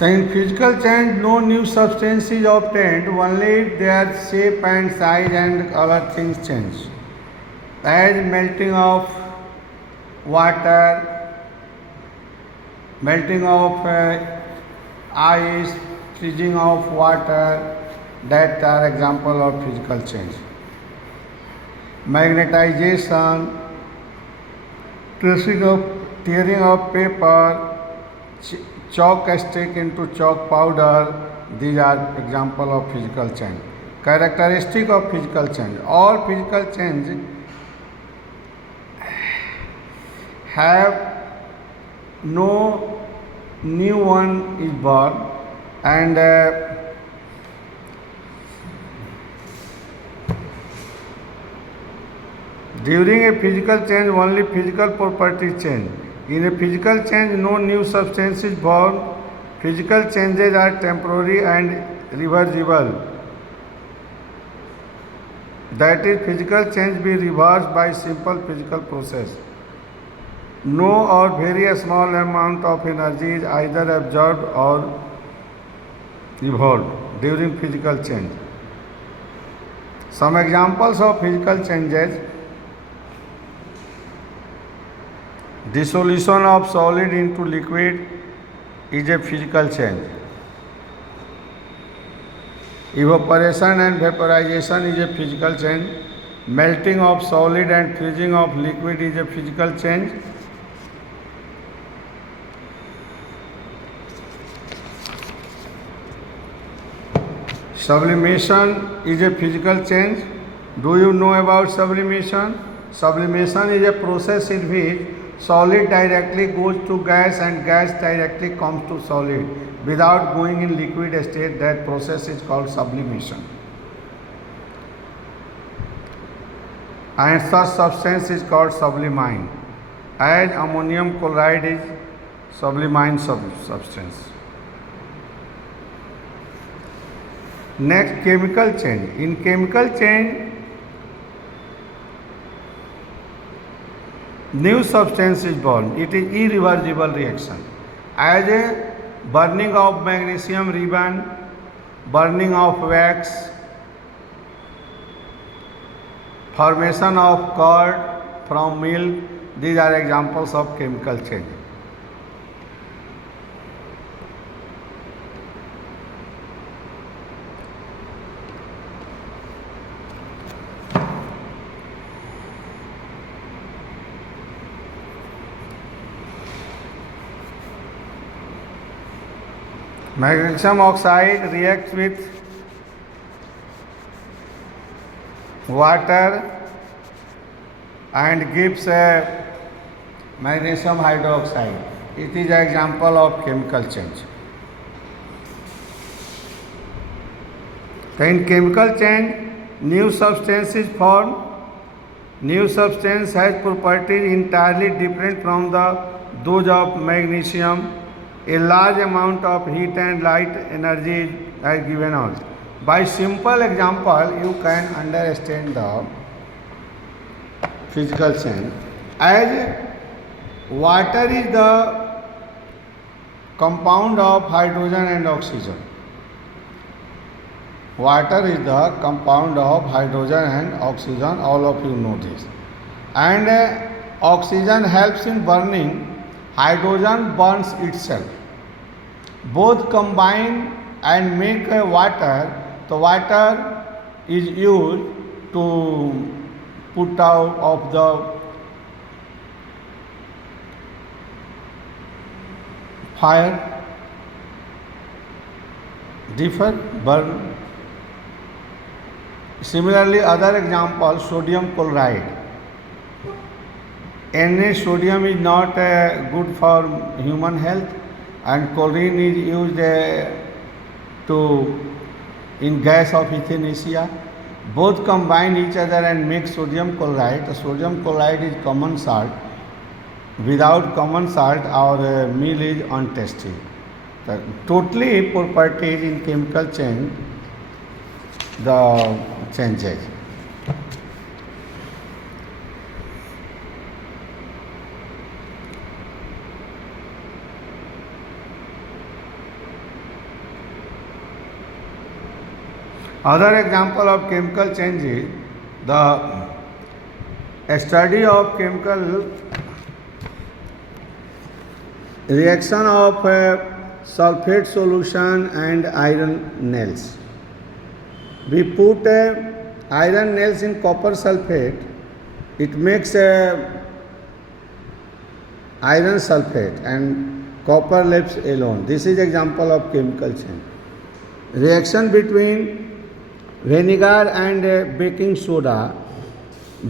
In physical change, no new substance is obtained, only their shape and size and other things change. As melting of water, melting of ice, freezing of water, that are example of physical change. Magnetization, tearing of paper, chalk stick into chalk powder, these are example of physical change. Characteristic of physical change. All physical change have no new one is born, and during a physical change only physical properties change. In a physical change no new substance is born. Physical changes are temporary and reversible. That is, physical change be reversed by simple physical process. No or very small amount of energy is either absorbed or evolved during physical change. Some examples of physical changes: dissolution of solid into liquid is a physical change. Evaporation and vaporization is a physical change. Melting of solid and freezing of liquid is a physical change. Sublimation is a physical change. Do you know about sublimation? Sublimation is a process in which solid directly goes to gas and gas directly comes to solid without going in liquid state. That process is called sublimation. And such substance is called sublimine, as ammonium chloride is sublimine substance. Next, chemical change. In chemical change, new substance is born. It is irreversible reaction. As a burning of magnesium ribbon, burning of wax, formation of curd from milk, these are examples of chemical change. Magnesium oxide reacts with water and gives a magnesium hydroxide. It is an example of chemical change. In chemical change, new substance is formed. New substance has properties entirely different from those of magnesium. A large amount of heat and light energy is given out. By simple example, you can understand the physical change. As water is the compound of hydrogen and oxygen. Water is the compound of hydrogen and oxygen, all of you know this. And oxygen helps in burning, hydrogen burns itself. Both combine and make water. The water is used to put out of the fire, differ, burn. Similarly, other example, sodium chloride. Na sodium is not good for human health, and chlorine is used in gas of euthanasia. Both combine each other and make sodium chloride. The sodium chloride is common salt. Without common salt, our meal is untasty. The totally properties in chemical change, the changes. Other example of chemical change is the study of chemical reaction of sulfate solution and iron nails. We put iron nails in copper sulfate, it makes iron sulfate and copper left alone. This is example of chemical change. Reaction between vinegar and baking soda.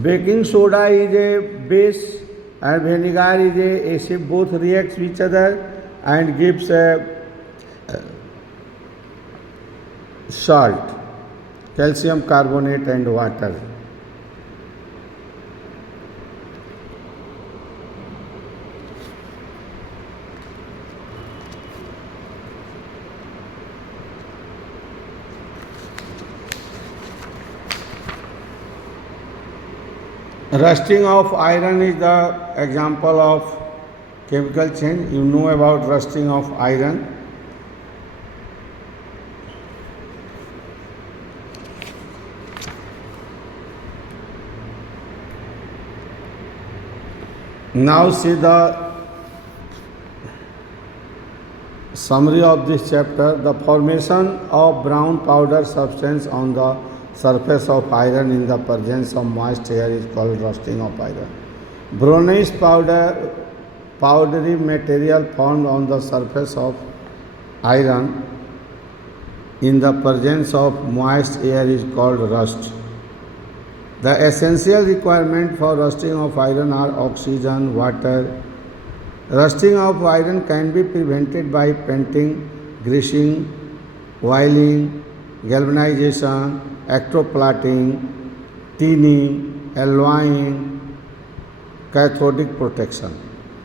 Baking soda is a base and vinegar is a acid. Both reacts with each other and gives salt, calcium carbonate and water. Rusting of iron is the example of chemical change. You know about rusting of iron. Now see the summary of this chapter. The formation of brown powder substance on the surface of iron in the presence of moist air is called rusting of iron. Brownish powdery material formed on the surface of iron in the presence of moist air is called rust. The essential requirement for rusting of iron are oxygen, water. Rusting of iron can be prevented by painting, greasing, oiling, galvanization, electroplating, tinning, alloying, cathodic protection.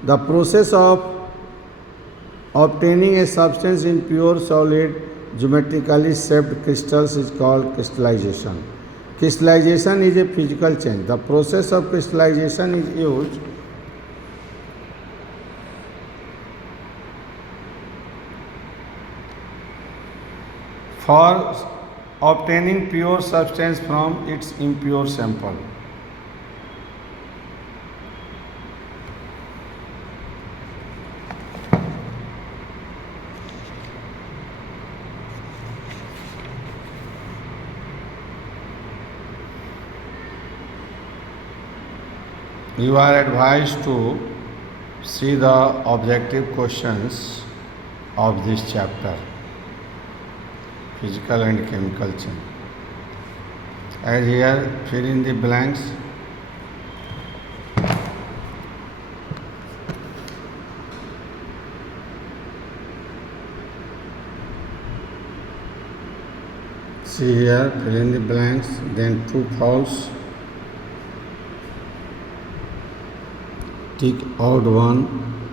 The process of obtaining a substance in pure solid geometrically shaped crystals is called crystallization. Crystallization is a physical change. The process of crystallization is used for obtaining pure substance from its impure sample. You are advised to see the objective questions of this chapter, physical and chemical change. As here, fill in the blanks. See here, fill in the blanks, then true, false. Tick odd one.